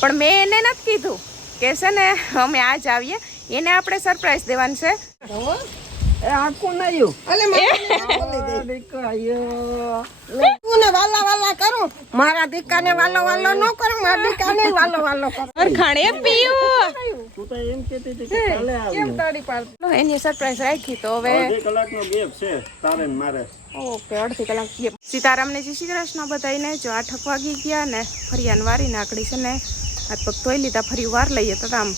પણ મેં એને નથી કીધું કે છે ને અમે આજ આવીએ. એને આપણે સરપ્રાઈઝ દેવાનું છે. એ આખું ને વાલા વાલા મારા વાલો વાલો ન કરું મારા દીકાને વાલો વાલો કરું. અરખાણે પીવું. તું તો એમ કહેતી હતી કે કાલે આવ્યો એની સરપ્રાઈઝ રાખી તો હવે. અડધી કલાકનો ગેપ છે તારે મારે. ઓકે અડધી કલાક. સીતારામને શ્રી કૃષ્ણ બધાઈને જો આઠક વાગી ગયા ને ફરિયાન વારી નાખડી છે ને હાથ પગ ધોઈ લીધા ફરી વાર લઈએ તો આમ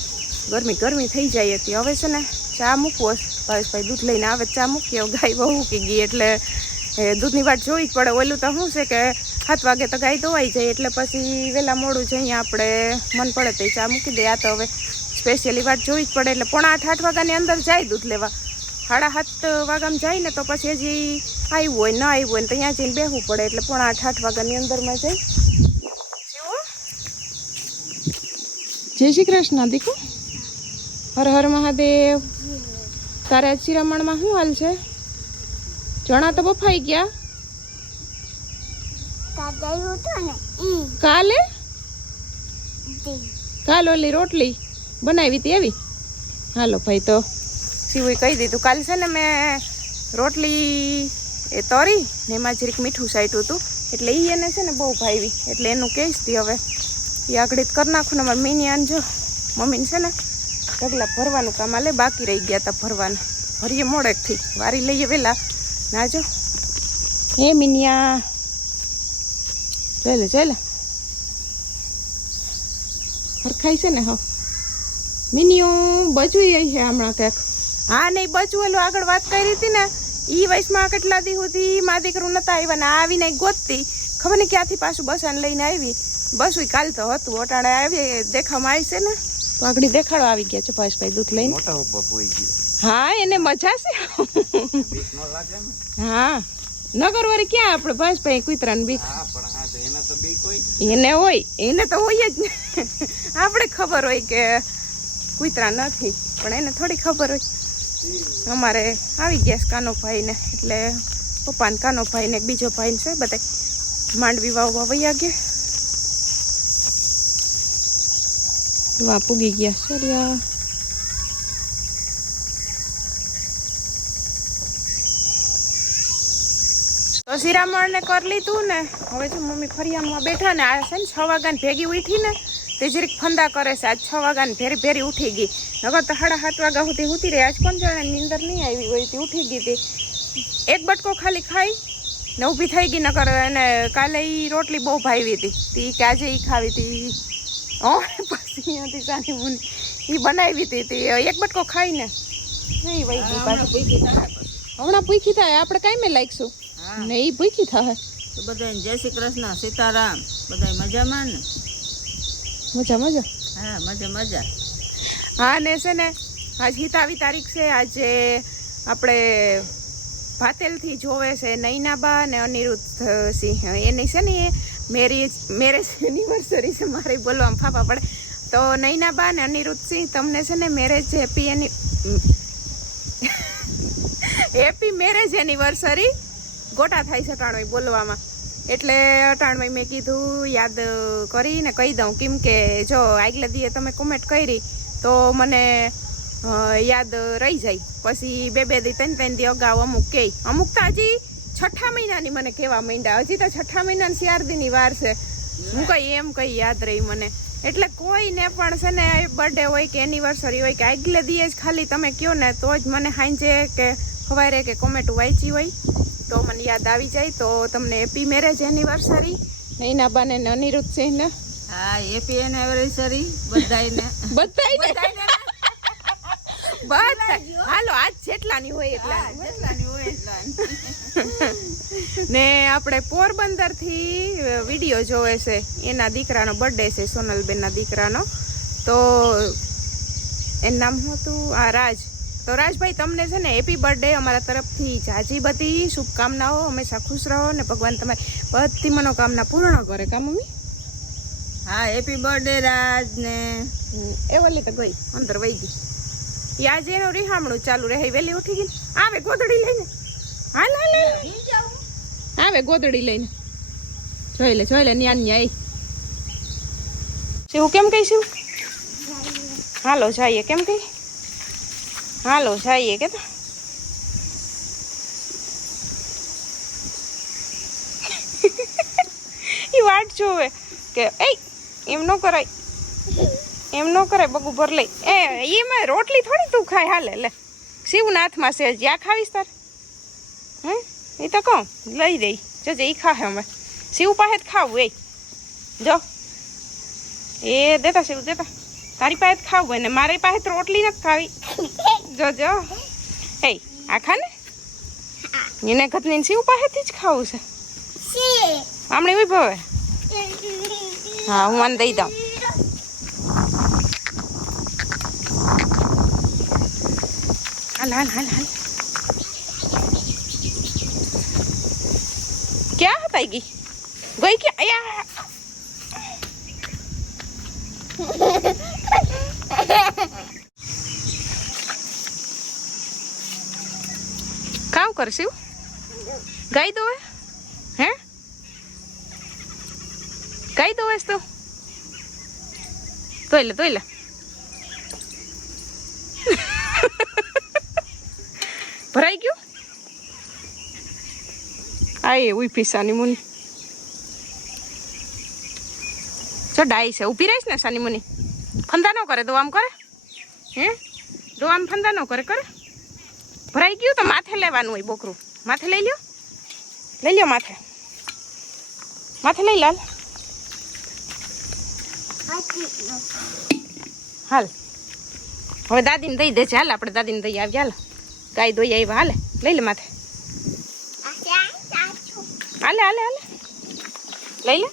ગરમી ગરમી થઈ જાય હતી. હવે છે ને ચા મૂકવો. ભાવેશભાઈ દૂધ લઈને આવે, ચા મૂકીએ. ગાય બહુ ઉકી ગઈ એટલે દૂધની વાત જોવી જ પડે. ઓલું તો શું છે કે સાત વાગે તો ગાય ધોવાઈ જાય, એટલે પછી વહેલા મોડું જઈએ આપણે મન પડે તો ચા મૂકી દે. આ તો હવે સ્પેશિયલી વાત જોવી જ પડે. એટલે પોણા આઠ આઠ વાગ્યાની અંદર જાય દૂધ લેવા. સાડા સાત વાગ્યામાં જાય ને તો પછી હજી આવ્યું હોય, ન આવ્યું હોય ને તો ત્યાં જઈને બેસવું પડે. એટલે પોણા આઠ આઠ વાગ્યાની અંદરમાં જાય જય શ્રી કૃષ્ણ, દીકુ. હર હર મહાદેવ. તારે આજ શિરામણમાં શું હાલ છે? ચણા તો બફાઈ ગયા. કાલે? કાલ ઓલી રોટલી બનાવી હતી એવી. હાલો ભાઈ તો શિવું કહી દીધું. કાલ છે ને મેં રોટલી એ તરી ને એમાં જરીક મીઠું સાઈટું હતું. એટલે એ એને છે ને બહુ ભાવી. એટલે એનું કહીશ તી હવે. એ આગળ કરી નાખું, ને મારી મિની આનજો મમ્મીને છે ને ઢગલા ભરવાનું કામ આલે બાકી રહી ગયા હતા ભરવાના. ભરીએ મોડેકથી. વારી લઈએ વહેલા નાજો હે મિનિયા. ચાલે ચાલે હરખાય છે ને હા મિનિયું બચવું છે હમણાં કંઈક હા નહીં બચવું એલું આગળ વાત કરી હતી ને, ઈ વયસમાં કેટલા દી સુધી મા દીકરું નતા આવ્યા ને, આવીને ગોતતી. ખબર ને ક્યાંથી પાછું બસાને લઈને આવી બસું કાલ તો હતું. ઓટાણે આવી દેખામાં આવી છે ને. તો આગળ દેખાડો આવી ગયા છે ભાઈ દૂધ લઈને. મોટા ઉપર પોઈ ગયો. હા એને મજા છે. નો ને? હા. નગર વળી ક્યાં આપણે? ભાઈ એના તો બીક એને હોય. એને તો હોય જ ને. આપણે ખબર હોય કે કુતરા નથી પણ એને થોડી ખબર હોય. અમારે આવી ગયા છે કાનો ભાઈ ને એટલે પપ્પા ને કાનો ભાઈ ને બીજો ભાઈ છે બધા માંડવી વાવવા વૈયા ગયા. વાહ પૂગી ગયા સરિયા તો શિરામણ ને કરી લીધું ને. હવે જો મમ્મી ફરિયામાં બેઠા ને, આ છે ને છ વાગ્યાને ભેગી ઉઠી ને તે જરીક ફંદા કરે છે. આજ છ વાગ્યાને ભેરી ભેરી ઉઠી ગઈ. નગર તો સાડા સાત વાગ્યા સુધી ઉઠી રહી. આજ કોણ જાણે નીંદર નહીં આવી હોય તે ઉઠી ગઈ હતી. એક બટકો ખાલી ખાઈ ને ઊભી થઈ ગઈ, નકર એને કાલે એ રોટલી બહુ ભાવી હતી. તી કે આજે એ ખાવી હતી. પછી અહીંયાથી સાની મુની એ બનાવી હતી તી એક બટકો ખાઈને. નહીં વહી ગઈ પાછી. હમણાં ભૂખી થાય આપણે. કાંઈ મેં લાગશું? ને ઈ ભૂખી થાય. બધા જય શ્રી કૃષ્ણ સીતારામ. બધા મજામાં ને? મજા મજા? હા મજા મજા. હા ને છે ને આજ હિતાવી તારીખ છે આજે આપણે ભાતેલથી જોવે છે નૈનાબા ને અનિરુદ્ધ સિંહ. એની છે ને એ મેરેજ મેરેજ એનિવર્સરી છે, મારે બોલવામાં ફાફા પડે. તો નૈનાબા ને અનિરુદ્ધસિંહ, તમને છે ને મેરેજ હેપી એની હેપી મેરેજ એનિવર્સરી ગોટા થાય છે અટાણોય બોલવામાં. એટલે અટાણમાં મેં કીધું, યાદ કરીને કહી દઉં, કેમ કે જો આગલા દીએ તમે કોમેન્ટ કરી, તો મને યાદ રહી જાય. પછી બે બે દી, ત્રણ ત્રણ દી અગાઉ અમુક કે, અમુક તો હજી છઠ્ઠા મહિનાની મને કહેવા માંડ્યા. હજી તો છઠ્ઠા મહિનાની શિયાળદીની વાર છે. હું કઈ એમ કઈ યાદ રહી મને. એટલે કોઈને પણ છે ને બર્થડે હોય કે એનિવર્સરી હોય કે આગલે દીએ જ ખાલી તમે કહો ને તો જ મને સાંજે કે સવારે કે કોમેન્ટ વાંચી હોય તો મને યાદ આવી જાય. તો તમને હેપી મેરેજ એનિવર્સરી નૈના બાને અનિરુદ્ધ સિંહ ને. હા હેપી એનિવર્સરી બધાને બધાય બધા હાલો આજ જેટલાની હોય એટલા. જેટલાની હોય એટલા ને આપણે પોરબંદરથી વીડિયો જોવે છે. એના દીકરાનો બર્થડે છે સોનલબેન ના દીકરાનો. તો એનું નામ હતું? આ રાજ. તો રાજભાઈ તમને છે ને હેપી બર્થડે અમારા તરફથી. જાજી બધી શુભકામનાઓ. હંમેશા ખુશ રહો ને ભગવાન તમારી બધી મનોકામના પૂર્ણ કરે. કા મમ્મી? હા હેપી બર્થડે રાજ ને. એ વલી તો ગઈ. અંદર વહી ગઈ. આજે એનું રિહામણું ચાલુ રહે વેલી ઉઠી ગઈ આવે ગોદડી લઈને. હાલ હાલ હાલ. આવે ગોદડી લઈને. જોઈ લે જોઈ લે ન્યાન ન્યાય શિવ કેમ કહીશું હાલો જઈએ કેમ કહી હાલો જઈએ કે એ વાટ જોવે કે એ એમ ન કરાય. એમ ન કરે બગુ ભર લઈ. એ એમાં રોટલી થોડી તું ખાય હાલે લે. શિવના હાથમાં છે જ્યાં ખાવીશ તાર? હે એ તો કહું લઈ દઈ જજે એ ખાહે અમે. શિવ પાસે જ ખાવું એ. જો. એ દેતા શિવ દેતા. તારી પાસે જ ખાવું હોય ને મારી પાસે તો રોટલી નથી ખાવી. જો જો. એ આ ખા ને. એને ઘટની શિવ પાસેથી જ ખાવું છે. આમણે વિભવે હા હું આને દઈ દઉં. હાલ હાલ હાલ હાલ. ક્યાં હતા ઈ ગઈ ગઈ કે અયા કામ કરશું ગાઈ દો હે? ગાઈ દો તો. તોય લે તોય લે ભરાઈ ગયું આ ઊભી સાની મુની. જો ડાઈ છે, ઊભી રહીશ ને સાની મુનિ. ફંદા ન કરે દો આમ કરે. હે? દો આમ ફંદા ન કરે કરે. ભરાઈ ગયું તો માથે લેવાનું હોય બોકરું. માથે લઈ લ્યો. લઈ લ્યો માથે. માથે લઈ લાલ. હાલ. હવે દાદીને દઈ દે છે હાલ, આપણે દાદીને દઈ આવી હાલ. ગાય દોઈ આવ્યા હાલે. લઈ લે માથે. હાલે હાલે હાલે. લઈ લે.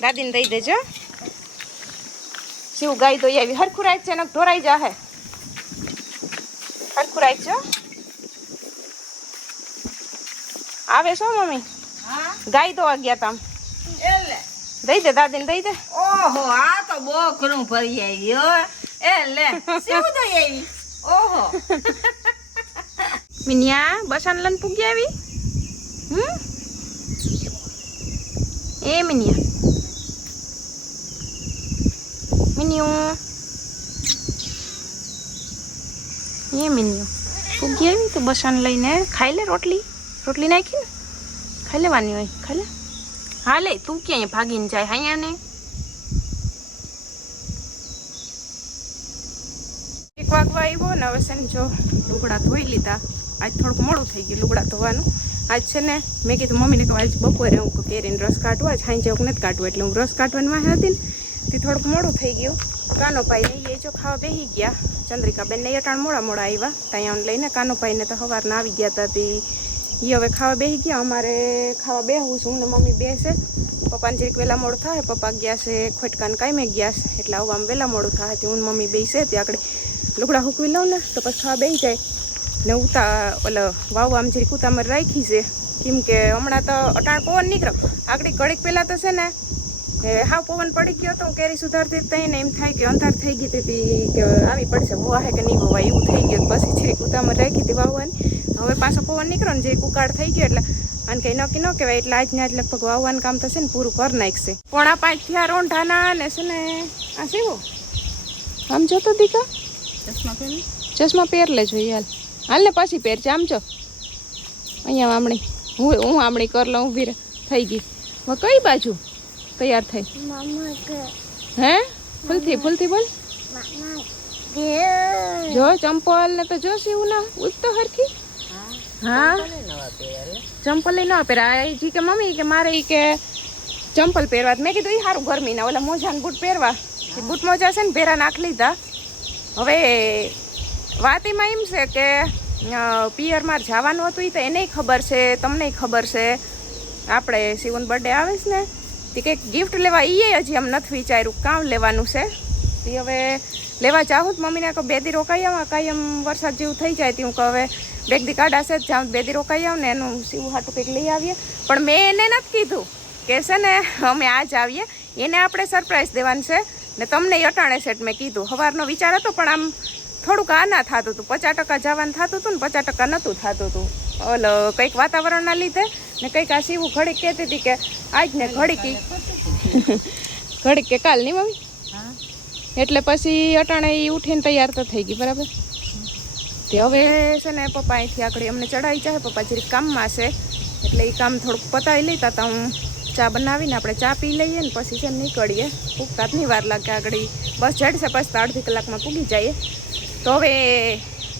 દાદીને દઈ દેજો. શિવ ગાય તો આવી. હરખું રાખજે ને ઢોરાઈ જાહે. હરખું રાખજો આવે છો મમ્મી? ગાય તો વાગ્યા તમ દઈ દે દાદીને દઈ દે. ઓહો આ તો બોકરું ભરી આવી એ લે શું તો આવી? ઓહો. મિનિયા બસાન લન પૂગી આવી? હમ? એ મિનિયા. મિનિયું. એ મિનિયું. પૂગી આવી તો બસાન લઈને ખાઈ લે રોટલી? રોટલી નાખી ને? ખાઈ લેવાની હોય, ખાઈ લે. હા, લે, તું ક્યાંય ભાગીને જાય? અહીંયા ને. એક વાગવા આવ્યો ને, હવે છે ને જો લુગડા ધોઈ લીધા. આજ થોડુંક મોડું થઈ ગયું લુગડા ધોવાનું. આજ છે ને, મેં કીધું મમ્મીને તો આજ બપોરે હું કેરીને રસ કાઢવા જ હાઈ જેવું નથી કાઢવું, એટલે હું રસ કાઢવાની હતી ને તે થોડુંક મોડું થઈ ગયું. કાનોભાઈ ને એ જો ખાવા બેસી ગયા. ચંદ્રિકાબેન ને અટાણ મોડા મોડા આવ્યા ત્યાં લઈને કાનોભાઈને તો સવારના આવી ગયા હતા તે એ હવે ખાવા બેસી ગયા. અમારે ખાવા બેહું છું ને મમ્મી બેસે પપ્પાને જરીક વહેલા મોડું થાય, પપ્પા ગયા છે ખોટકાને કાંઈ ગયા છે. એટલે આવું આમ વહેલા મોડું થાય, તે હું મમ્મી બેસે ત્યાં આગળ લુગડા હૂકવી લઉં ને, તો પછી ખાવા બેસી જાય. ને ઉતા ઓલો વાવ આમ જરીક ઉતામર રાખી છે કેમ કે હમણાં તો અટાણ પવન નીકળ્યો. આગળ કડીક પહેલાં તો છે ને એ હાવ પવન પડી ગયો તો હું કેરી સુધારતી તઈ ને એમ થાય કે અંધાર થઈ ગઈ હતી કે આવી પડશે વવાહે કે નહીં વવાય એવું થઈ ગયું. પછી જરીક ઉતામર રાખી હતી વાવવાની હવે પાછો પવન નીકળ્યો ને જે ઉકાળ થઈ ગયો એટલે અને કંઈ નક્કી ન કહેવાય એટલે આજને આજ લગભગ વાવવાનું કામ થશે ને પૂરું કરી નાખશે. પોણા પાંચ થયા રોંઢાના ને છે ને આ શેવો આમ જોતો દીકા? ચશ્મા પહેર? લેજો ઈ હાલ ને પાછી પહેરશે આમ છો અહીંયા આમણી હું હું આમણી કર લઉં ઊભી થઈ ગઈ. હવે કઈ બાજુ તૈયાર થઈ હે? ફૂલથી ફૂલથી બોલ. જો ચંપલ ને તો જો એવું ના. ઉગતો હરખી. હા. ચંપલ ન પહેરા જી કે મમ્મી કે મારે એ કે ચંપલ પહેરવા મેં કીધું એ સારું ગરમીના. ઓલા મોજા ને બૂટ પહેરવા. બૂટ મોજા છે ને પહેરા નાખ લીધા. હવે વાત એમાં એમ છે કે પિયર પિયરમાં જવાનું હતું એ તો એને ખબર છે, તમને ખબર છે. આપણે શિવન બર્થડે આવે છે ને, તે કંઈક ગિફ્ટ લેવા એ હજી આમ નથી વિચાર્યું કામ લેવાનું છે. તે હવે લેવા જાઉં જ મમ્મીને કહું બે દી રોકાઈ આવા કાંઈ આમ વરસાદ જેવું થઈ જાય તે હું કહું, હવે બેગ દી કાઢાશે જ, જાઉં બે દી રોકાઈ આવું ને એનું શિવ હાટું કંઈક લઈ આવીએ. પણ મેં એને નથી કીધું કે છે ને, અમે આજ આવીએ, એને આપણે સરપ્રાઈઝ દેવાનું છે. ને તમને અટાણે સેટ મેં કીધું. સવારનો વિચાર હતો, પણ આમ થોડુંક આના થતું હતું. પચાસ ટકા જવાનું થતું હતું ને પચાસ ટકા નહોતું થતું હતું. ઓલો કંઈક વાતાવરણના લીધે ને કંઈક આ શિવું ઘડીક કહેતી હતી કે આજ ને ઘડીક ઘડીક કે કાલ નહીં મમ્મી? એટલે પછી અટાણે એ ઉઠીને તૈયાર તો થઈ ગઈ બરાબર? તે હવે છે ને પપ્પા અહીંથી આગળ અમને ચડાવી જાય પપ્પા જરીક કામમાં છે. એટલે એ કામ થોડુંક પતાવી લેતા તો હું ચા બનાવીને આપણે ચા પી લઈએ ને પછી છે નીકળીએ. પૂગતા જ નહીં વાર લાગે આગળ બસ જડશે પછી તો અડધી કલાકમાં પૂગી જઈએ. તો હવે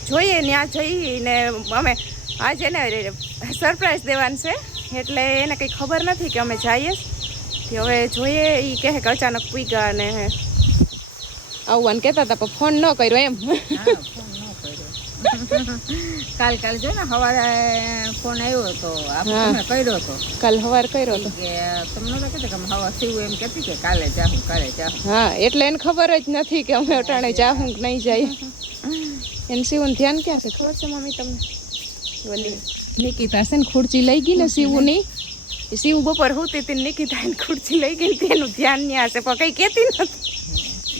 જોઈએ ત્યાં જઈને અમે આજે ને સરપ્રાઈઝ દેવાનું છે. એટલે એને કંઈ ખબર નથી કે અમે જઈએ. હવે જોઈએ એ કહે કે અચાનક પૂગ્યા અને આવવાનું કહેતા હતા પણ ફોન ન કર્યો એમ. કાલ કાલ જો ને સવારે ફોન આવ્યો હતો. આપણે કર્યો હતો. કાલ સવાર કર્યો હતો. કે તમને તો કહેતા કે અમે હવા સીવું એમ કહેતી કે કાલે જાહું કાલે જાહું. હા એટલે એને ખબર જ નથી કે અમે અટાણે જાહું કે નહીં જઈએ. એને શિવનું ધ્યાન ક્યાં છે? ખબર છે મમ્મી તમને? ઓલી નિકિતા છે ને ખુરચી લઈ ગઈ ને શિવની એ શિવ બપોર હોતી હતી નિકિતા એને ખુરચી લઈ ગઈ તેનું ધ્યાન ન્યા છે પણ કઈ કહેતી નથી.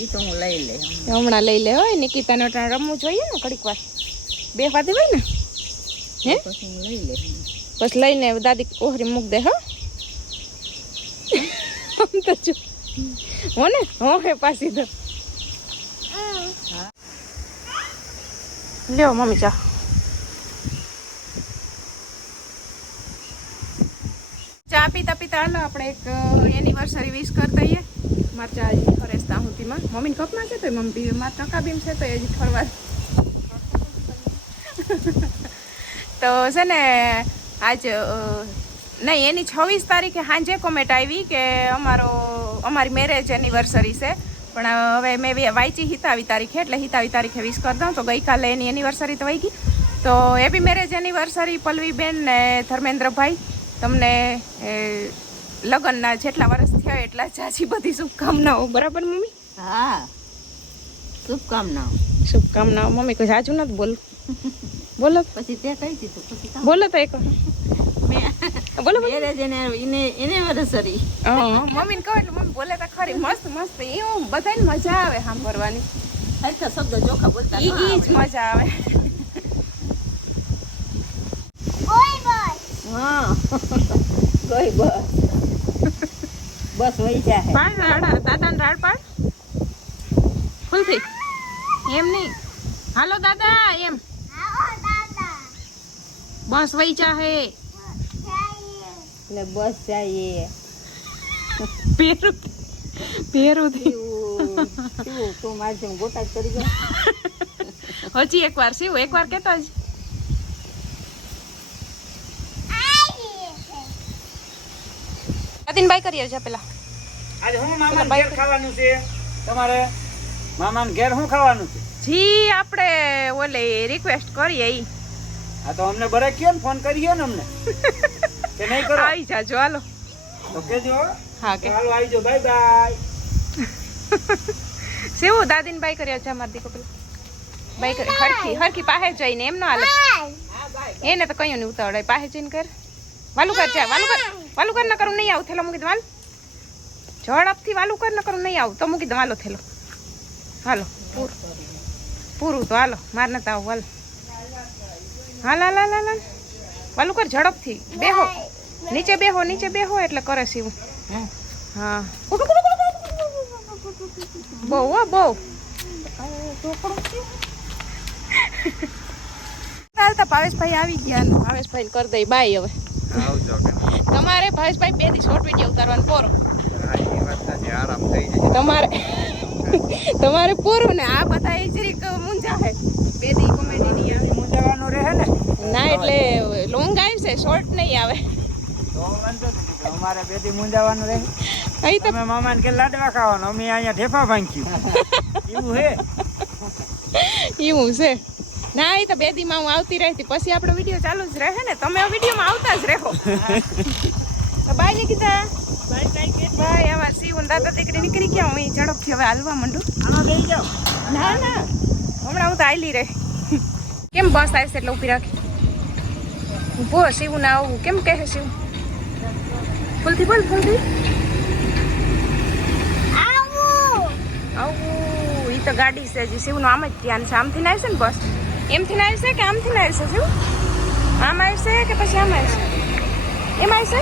એ તો હું લઈ લે હમણાં લઈ લે હોય નિકિતાને ત્યાં રમવું જોઈએ ને ઘડીક વાર. બે ફાતી હોય ને? હે? પછી હું લઈ લે બસ લઈને દાદી ઓહરી મૂક દે હો. આમ તો જો. હો ને? હો હે પાછી તો. લ્યો મમ્મી ચા ચા પીતા પીતા હાલો આપણે એક એનિવર્સરી વિશ કરી દઈએ મારે ચા હજી હું ત્યાં સુધીમાં મમ્મીને કપમાં છે તો મમ્મી મારા ટકા બીમ છે તો હજી ફરવા. તો છે ને, આજ નહીં, એની છવ્વીસ તારીખે સાંજે કોમેન્ટ આવી કે અમારો અમારી મેરેજ એનિવર્સરી છે. પણ હવે મેં વાંચી હિતાવી તારીખે એટલે હિતાવી તારીખે વિશ કરી દઉં. તો ગઈકાલે એની એનિવર્સરી તો વહી ગઈ તો હેપી મેરેજ એનિવર્સરી પલ્લવીબેન ને ધર્મેન્દ્રભાઈ. તમને લગ્નના જેટલા વર્ષ થયા એટલા જાજી બધી શુભકામનાઓ. બરાબર મમ્મી? હા. શુભકામનાઓ. શુભકામનાઓ મમ્મી. કોઈ સાચું નથી બોલ બોલો. પછી તે કહી દીધું બોલો તો એક બોલો એને એને એનિવર્સરી હા મમ્મીને કહો એટલે મમ્મી બોલે તો ખરી મસ્ત મસ્ત. એવું બધાને મજા આવે સાંભળવાની. સરખા શબ્દ ચોખા બોલતા ઈ ઈ જ મજા આવે. હા ગઈ બસ. બસ વહી જાય પાડ રાડા દાદાને રાડ પાડ. ફૂલથી એમ નહીં. હાલો દાદા એમ. બસ વહી જાહે. એટલે બસ જઈએ પેરું પેરું થી શું શું તું મારી જેમ ગોટા કરી ગયો. હજી એકવાર શિવ એકવાર કેતો જ. નીતિનભાઈ કરીએ છે પેલા. આજે હું મામાને ઘેર ખાવાનું છે? તમારે મામાને ઘેર શું ખાવાનું છે? જી આપણે ઓલે રિક્વેસ્ટ કરીએ હા તો અમને બરે કયો ને ફોન કર્યો ને અમને? કે નહીં કરો? આવી જાજો હાલો. ઓકે જો. હા કે હાલો આવજો બાય બાય. સેવું દાદીને બાય કર્યા છે અમાર દીકો પેલા. બાઈ કરી હરખી હરખી પાસે જઈને એમ ન હાલે. એને તો કયું નહીં ઉતાવળાય પાસે જઈને કર. વાલું કર જા વાલું કર વાલું કર ન કરું નહીં આવું થેલો મૂકી વાલ ઝડપથી વાલું કર ન કરું નહીં આવું તો મૂકી દે હાલો થેલો. હાલો પૂરું. પૂરું તો હાલો માર નતા આવું હાલ હાલ હાલ હાલ હાલ. વાલું કર ઝડપથી બેહો. નીચે બેહો નીચે બેહો એટલે કરે સીવું હા. બહુ હો બહુ. ચાલતા ભાવેશભાઈ આવી ગયા ભાવેશભાઈ કરી દઈ બાય હવે. તમારે ભાવેશભાઈ બે દી શોર્ટ વીડિયો ઉતારવાનું પોરો. આરામ થઈ જાય. તમારે તમારે પૂરું ને આ બધા એ જરીક મૂંઝા હે બે દી કોમેડી નહીં આવે મૂંઝાવાનું રહે ને. ના એટલે લોંગ આવશે શોર્ટ નહીં આવે. તો વાંધો નથી. અમારે બેટી મુંજાવાનું રહે. અહીં તમે મામાને કે લાડવા ખાવાનો અમે અહીંયા ઠેફા ભાંગ્યું. એવું હે? એવું છે. ના એ તો બે દીમાં હું આવતી રહેતી. પછી આપણો વીડિયો ચાલુ જ રહે ને? તમે આ વિડીયોમાં આવતા જ રહો. તો bye Nikita. Bye bye bye Shiv ને દાદા દીકરી નીકળી ગયા. હું ઝડપથી હવે હાલવા માંડું. ના ના. હમણાં હું તો આયલી રહે. કેમ બસ આવશે એટલે ઊભી રાખી? ઊભો શિવ ના આવું કેમ કહે શિવ ફૂલથી બોલ ફૂલથી આવું એ તો ગાડી છે હજી. શિવનું આમ જ ધ્યાન છે. આમથી ના આવશે ને બસ? એમથી ના આવશે કે આમથી ના આવશે શિવ? આમ આવશે કે પછી આમ આવશે? એમ આવશે?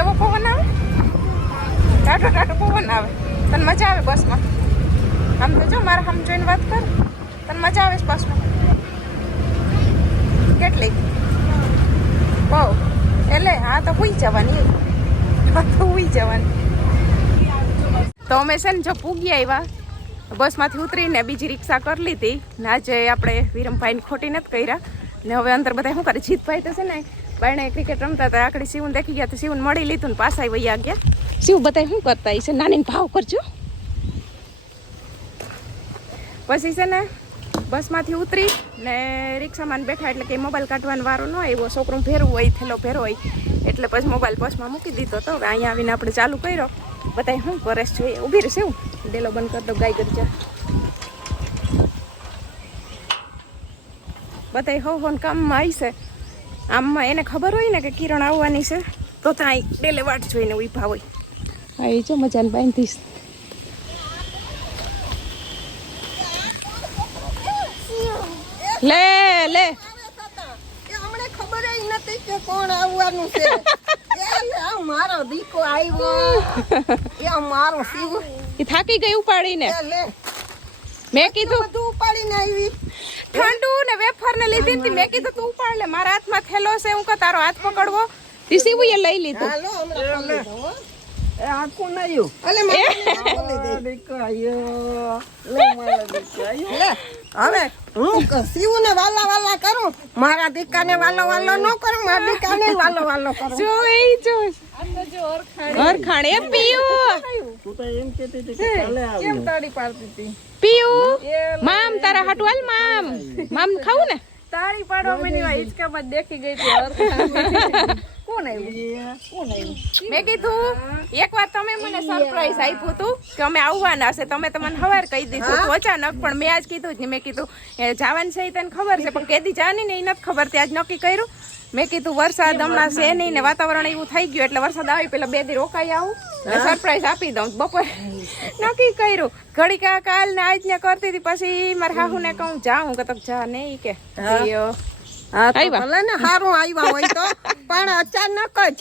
કેવો પવન આવે? ટાટો ટાટો પવન આવે. તને મજા આવે બસમાં? આમ તો જો, મારા આમ જોઈને વાત કર. તને મજા આવે છે બસમાં? કેટલી? બહુ. એટલે હા તો હુઈ જવાની. હા તો હુઈ જવાની. તો અમે છે ને જો પૂગી આવ્યા. બસમાંથી ઉતરીને બીજી રિક્ષા કરી લીધી. ને આજે આપણે વિરમભાઈને ખોટી નથી કર્યા. ને હવે અંદર બધા શું કરે? જીતભાઈ તો છે ને બાયણે ક્રિકેટ રમતા હતા આકડી શિવન દેખી ગયા તો શિવન મળી લીધું ને પાછા વૈયા ગયા. શિવ બધા શું કરતા છે? નાની ભાવ કરજો. પછી છે ને બસમાંથી ઉતરી ને રિક્ષામાં બેઠા એટલે કે મોબાઈલ કાઢવાનો વારો ન આવ્યો છોકરું ફેરવું હોય થેલો ભેરો હોય એટલે પછી મોબાઈલ બસમાં મૂકી દીધો તો હવે અહીંયા આવીને આપણે ચાલુ કર્યો. બધા શું કરે છે? ઊભી રહેશે એવું? ડેલો બંધ કરી દો ગાય કરજો બધાય બધા હો હોન કામમાં આવી છે. આમમાં એને ખબર હોય ને કે કિરણ આવવાની છે તો ત્યાં ડેલે વાટ જોઈને ઊભા હોય. હા એ જો મજાને બાંધીશ લે લે. ખબર નથી કે કોણ આવવાનું છે. મારો દીકો આવ્યો. મારો શિવ. એ થાકી ગઈ ઉપાડીને. લે. મેં કીધું બધું ઉપાડીને આવી. ઠંડુ ને વેફર ને લીધી હતી મેં કીધું તું ઉપાડ લે. મારા હાથમાં થેલો છે હું કે તારો હાથ પકડવો. તીસીવું એ લઈ લીધું. દીકો દીકો હવે હું ક- શિવને વાલા વાલા કરું? મારા દીકાને વાલો વાલો ન કરું મારા દીકાને વાલો વાલો કરું? જો એ જો અરખાણ એ પીયું તું તો એમ કહેતી હતી કે કાલે આવ્યો પીયું? મામ તારા હાટુ હાલ મામ. મામ ખાવું ને? તાળી પાડવા મને હિંચકામાં દેખી ગઈ હતી કોણ આવ્યું? મેં કીધું એક વાર તમે મને સરપ્રાઈઝ આપ્યું હતું કે અમે આવવાના છે. તમે તમને હવાર કહી દીધું અચાનક પણ મેં આજ કીધું જ. મેં કીધું જવાનું છે એ તને ખબર છે. પણ કેદી જાની ને એ નથી ખબર. તે આજ નક્કી કર્યું. મેં કીધું વરસાદ હમણાં છે નહીં ને વાતાવરણ એવું થઈ ગયું એટલે વરસાદ આવી પેલા બે દી રોકાઈ આવું સરપ્રાઈઝ આપી દઉં બપોર નક્કી કર્યું. ઘડી કા કાલ ને આજ ને કરતી હતી પછી મારા હાહુ ને કહું જાઉં કે તક જા નહીં કે ભલે ને સારું આવ્યા હોય તો પણ અચાનક જ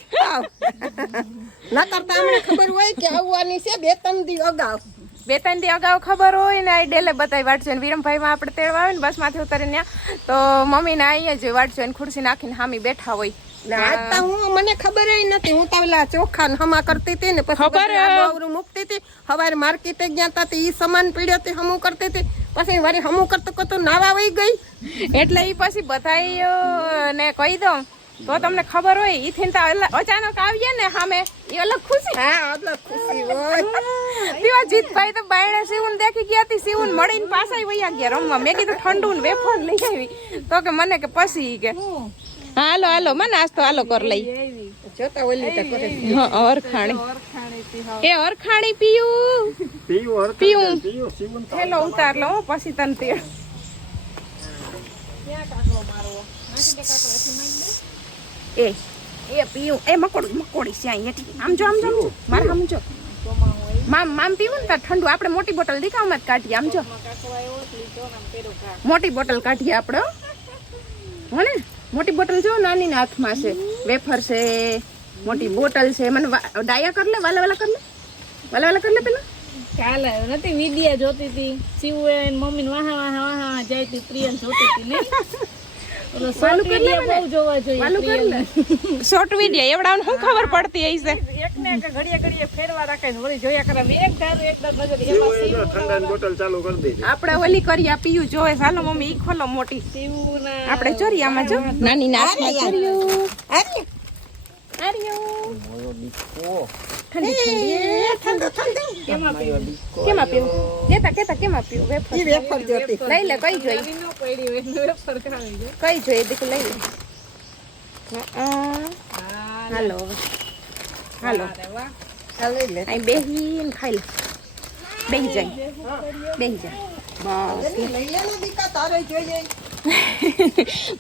નકર ખબર હોય કે આવવાની છે બે ત્રણ દી અગાઉ. બે ત્રણ દી અગાઉ ખબર હોય ને આ ડેલે બતાવી વાટજો ને વિરમભાઈમાં આપણે તેડવા આવે ને બસમાંથી ઉતરીને તો મમ્મીને અહીંયા જ વાટજો ને ખુરશી નાખીને હામી બેઠા હોય. ને તો હું મને ખબર નથી. હું તો પેલા ચોખા હમા કરતી હતી ને પછી મૂકતી હતી. હવારે માર્કેટે ગયા તા ઈ સામાન પીડ્યો હતી હમું કરતી હતી. પછી વળી હમું કરતો કરતો નાવા વહી ગઈ. એટલે એ પછી બધાઈ ને કહી દઉં. તો તમને ખબર હોય તો અચાનક આવીએ ને સામે એ ખુશી. હા અલગ ખુશી હોય. તેવા જીતભાઈ તો બાયણે સીવું દેખી ગયા હતી સીવું મળીને પાછા વયા ગયા રમવા. મેં કીધું ઠંડુ ને વેફર લઈ આવી. તો કે મને કે પછી કે હાલો હાલો મને નાસ્તો હાલો કર લઈ. જોતા ઓલી તો કરે હા અરખાણી એ અરખાણી પીયું. પીવું પીવું. પીવું સીવન તો થેલો ઉતાર લો હો, પછી તને તેડ એ. એ પીવું. એ મકોડી મકોડી છે હેઠી. આમ જો આમ જો મારે આમ જો. મામ મામ પીવું ને તાર ઠંડુ. આપણે મોટી બોટલ દીકામાં જ કાઢીએ. આમ જો. મોટી બોટલ કાઢીએ આપણે. હો. ને મોટી બોટલ જો નાની હાથમાં છે. વેફર છે મોટી બોટલ છે. મને ડાયા કર લે વાલા વાલા કરી લે. વાલા વાલા કર લે પેલા. કાલે નથી વિડિયા જોતી હતી. શિવ મમ્મી વાહા વાહા વાહા જાય તી પ્રિયન જોતી હતી ને શોર્ટ વિડિયા બહુ જોવા જોઈએ વાલું કર લે? શોર્ટ વિડિયો એવડાને શું ખબર પડતી હઈ છે એક ને એક ઘડીએ ઘડીએ ફેરવા રાખે ને વળી જોયા કરે. એક ધારું એક નજર ઠંડાની બોટલ ચાલુ કરી દેજે. આપણે ઓલી કરી આ પીયું જોવે ચાલો મમ્મી ઈ ખોલો મોટી. શિવના આપણે ચોરી આમાં જો નાની ચોરીયું આર્યું ઠંડી કેમાં કેમાં કેતા કેતા કેમ આપ્યું લઈ લે કઈ જોઈ કઈ જોઈ દીકુ લઈ લે હાલો ખાઈ લે બેહી જાય બેહી જાય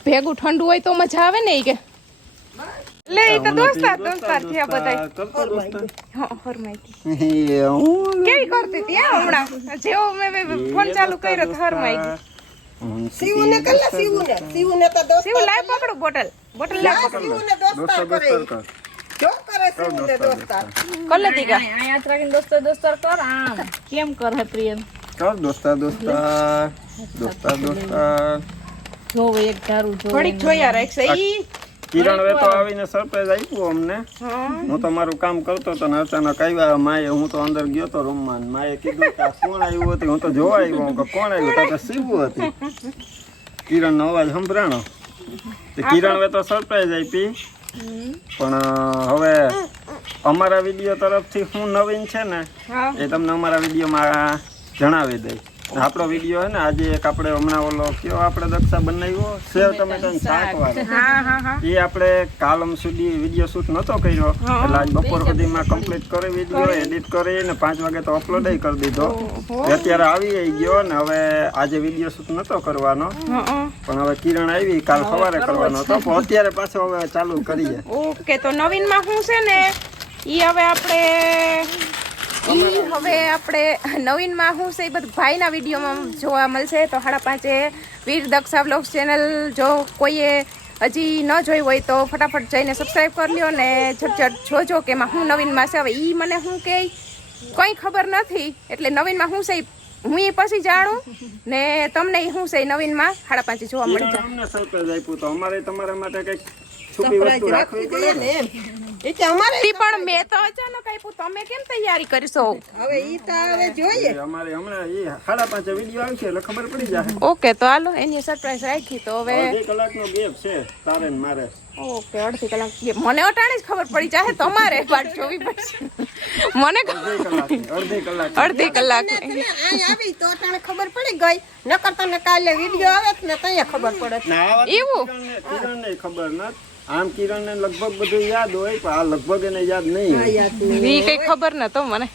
ભેગું ઠંડુ હોય તો મજા આવે ને કે. લે ઈ તો દોસ્તાર દોસ્તાર થયા બધા કરતો દોસ્તા હા હરમાઈ એ હું કેવી કરતી હતી હા હમણાં જેવો મેં મેં ફોન ચાલુ કર્યો તો હરમાઈ ગઈ શિવને કલ્લા શિવને શિવને તો દોસ્ત શિવ લાય પકડો બોટલ બોટલ લાય પકડો શિવને દોસ્તાર કરે દોસ્તા કર જો કરે સીને દોસ્તાર કર લેતી કા અહીંયા હાથ રાખીને દોસ્તર દોસ્તર કર આમ કેમ કર હે પ્રિયન ચાલ દોસ્તાર દોસ્તાર દોસ્તાર દોસ્તાર જોવે એક ધારું જોવે ઘડીક જોયા રાખશે ઈ કિરણ વેતો આવીને સરપ્રાઈઝ આપ્યું અમને. હું. તો મારું કામ કરતો ને અચાનક આવ્યા માએ હું તો અંદર ગયો તો રૂમમાં માએ કીધું કે કોણ આવ્યું હતું? હું તો જોવા આવ્યો કે કોણ આવ્યું તો શીવું હતી. કિરણનો અવાજ સંભળાણો. તે કિરણ વેતો સરપ્રાઈઝ આપી. પણ હવે અમારા વીડિયો તરફથી શું નવીન છે ને એ તમને અમારા વિડીયોમાં જણાવી દઈ આપણો વીડિયો હે ને આજે એક આપણે હમણાં ઓલો કયો આપણે દક્ષા બનાવ્યો? સેવ ટમેટા શાક વાળો એ આપણે કાલમ સુધી વીડિયો શૂટ નતો કર્યો. એટલે આજ બપોર સુધીમાં કમ્પ્લીટ કરી. વિડિયો એડિટ કરી. ને પાંચ વાગે તો અપલોડ કરી દીધો. અત્યારે આવી ગયો ને હવે આજે વીડિયો શૂટ નતો કરવાનો. પણ હવે કિરણ આવી કાલ સવારે કરવાનો હતો. પણ અત્યારે પાછો હવે ચાલુ કરીએ. ઓકે તો નવીનમાં શું છે ને ઈ હવે આપણે ઈ હવે આપણે નવીનમાં શું છે એ બધું ભાઈના વિડીયોમાં જોવા મળશે. તો સાડા પાંચે વીર દક્ષા બ્લોગ્સ ચેનલ જો કોઈએ હજી ન જોઈ હોય તો ફટાફટ જઈને સબસ્ક્રાઈબ કરી લ્યો ને ઝટઝટ જોજો કે એમાં હું નવીનમાં છે. હવે ઈ મને શું કે કંઈ ખબર નથી. એટલે નવીનમાં શું છે હું એ પછી જાણું ને તમને હું છે નવીનમાં સાડા પાંચે જોવા મળી તો અમારે તમારા માટે કંઈક છુપી વસ્તુ રાખવી પડે ને એમ. એ તો અમારે ઈ પણ મેં તો અચાનક આપ્યું. તમે કેમ તૈયારી કરશો? હવે ઈ તો હવે જોઈએ. અમારે હમણાં એ સાડા પાંચે વીડિયો આવશે એટલે ખબર પડી જશે ઓકે તો હાલો એની સરપ્રાઈઝ રાખી તો હવે અડધી કલાકનો ગેપ છે તારે ને મારે. ઓકે અડધી કલાક મને અટાણે જ ખબર પડી જાય તમારે વાટ જોવી પડશે. મને અડધી કલાક અડધી કલાક. અહીં આવી તો અટાણે ખબર પડી ગઈ. નકર તને કાલે વીડિયો આવે ને ત્યાં ખબર પડે. વાત એવું? ખબર નથી. આમ કિરણને લગભગ બધું યાદ હોય પણ આ લગભગ એને યાદ નહીં ઈ કઈ ખબર ન તો મને.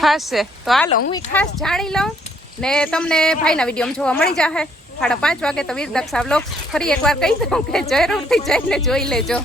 ખાસ છે. તો હાલો હું ખાસ જાણી લઉં ને તમને ભાઈના વીડિયો જોવા મળી જશે સાડા પાંચ વાગે તો વીર દક્ષા બ્લોગ્સ ફરી એકવાર કહી દઉં કે જરૂરથી જઈને જોઈ લેજો.